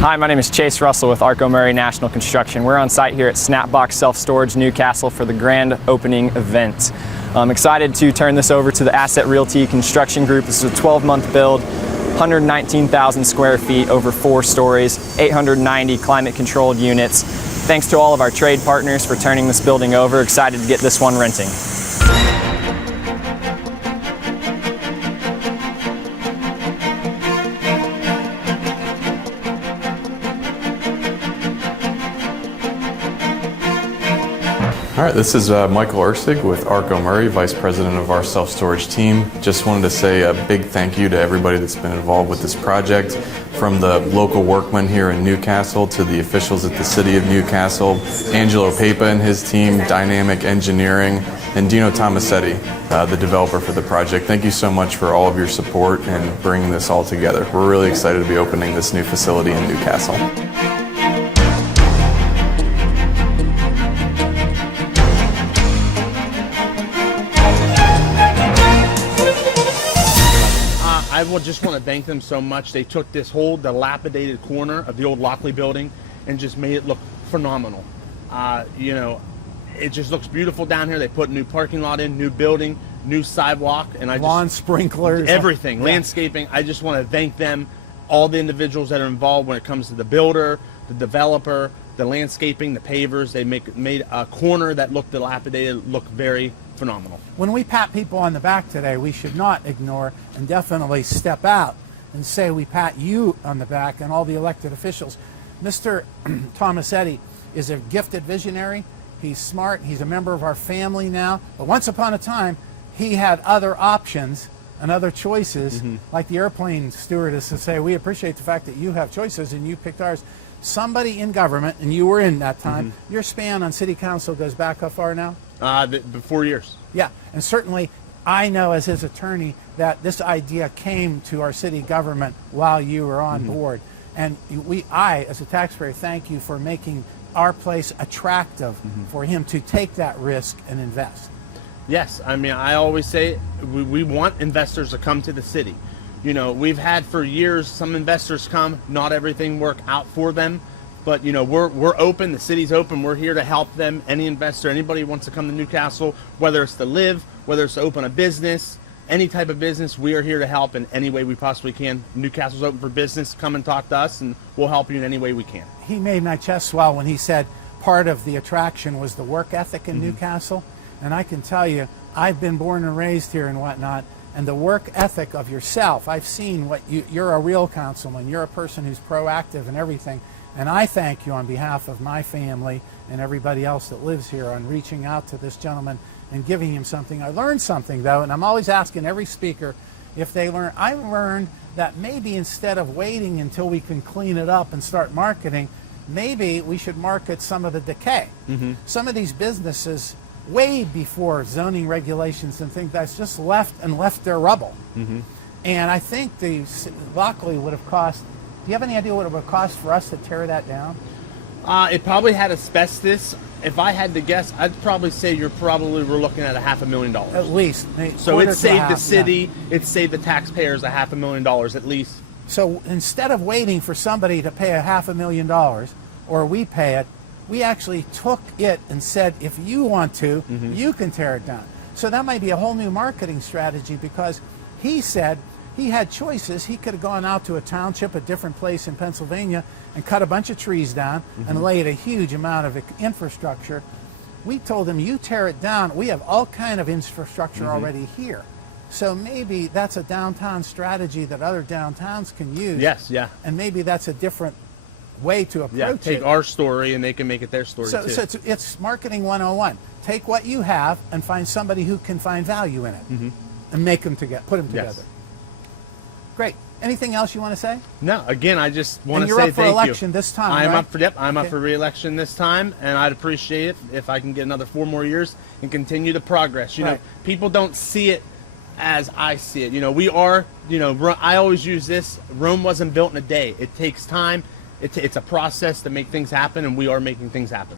Hi, my name is Chase Russell with Arco Murray National Construction. We're on site here at Snapbox Self-Storage Newcastle for the grand opening event. I'm excited to turn this over to the Asset Realty Construction Group. This is a 12-month build, 119,000 square feet, over 4 stories, 890 climate-controlled units. Thanks to all of our trade partners for turning this building over. Excited to get this one renting. All right, this is Michael Ursig with Arco Murray, Vice President of our self-storage team. Just wanted to say a big thank you to everybody that's been involved with this project, from the local workmen here in Newcastle to the officials at the City of Newcastle, Angelo Pepa and his team, Dynamic Engineering, and Dino Tomasetti, the developer for the project. Thank you so much for all of your support and bringing this all together. We're really excited to be opening this new facility in Newcastle. I just want to thank them so much. They took this whole dilapidated corner of the old Lockley building and just made it look phenomenal. You know, it just looks beautiful down here. They put a new parking lot in, new building, new sidewalk, and lawn sprinklers, everything, yeah. Landscaping. I just want to thank them, all the individuals that are involved when it comes to the builder, the developer, the landscaping, the pavers. They made a corner that looked dilapidated look very phenomenal. When we pat people on the back today, we should not ignore and definitely step out and say we pat you on the back and all the elected officials. Mr. Tomasetti is a gifted visionary. He's smart. He's a member of our family now. But once upon a time, he had other options and other choices, like the airplane stewardess to say, we appreciate the fact that you have choices and you picked ours. Somebody in government, and you were in that time, your span on city council goes back how far now? 4 years. Yeah, and certainly I know as his attorney that this idea came to our city government while you were on board. And I, as a taxpayer, thank you for making our place attractive for him to take that risk and invest. Yes, I mean, I always say we want investors to come to the city. You know, we've had for years some investors come, not everything work out for them, but you know, we're open, the city's open, we're here to help them. Any investor, anybody who wants to come to Newcastle, whether it's to live, whether it's to open a business, any type of business, we are here to help in any way we possibly can. Newcastle's open for business. Come and talk to us and we'll help you in any way we can. He made my chest swell when he said part of the attraction was the work ethic in Newcastle. And I can tell you, I've been born and raised here and whatnot, and the work ethic of yourself, I've seen what you're a real councilman, you're a person who's proactive and everything, and I thank you on behalf of my family and everybody else that lives here on reaching out to this gentleman and giving him something. I learned something though, and I'm always asking every speaker if they learn. I learned that maybe instead of waiting until we can clean it up and start marketing, maybe we should market some of the decay. Some of these businesses, way before zoning regulations and things, that's just left their rubble. And I think the Lockley would have cost, do you have any idea what it would cost for us to tear that down? It probably had asbestos. If I had to guess, I'd probably say we're looking at $500,000. At least. So it saved the city, it saved the taxpayers $500,000 at least. So instead of waiting for somebody to pay $500,000 or we pay it, we actually took it and said, if you want to, you can tear it down. So that might be a whole new marketing strategy, because he said he had choices. He could have gone out to a township, a different place in Pennsylvania, and cut a bunch of trees down and laid a huge amount of infrastructure. We told him, you tear it down. We have all kind of infrastructure already here. So maybe that's a downtown strategy that other downtowns can use. Yes, yeah. And maybe that's a different way to approach it. Take our story and they can make it their story too. So it's marketing 101. Take what you have and find somebody who can find value in it and make them together, put them together. Great. Anything else you want to say? No. Again, I just want to say thank you. You're up for election election this time, I'm right? up for I'm up for re-election this time, and I'd appreciate it if I can get another 4 more years and continue the progress. You know, people don't see it as I see it. You know, we are. You know, I always use this. Rome wasn't built in a day. It takes time. It's a process to make things happen, and we are making things happen.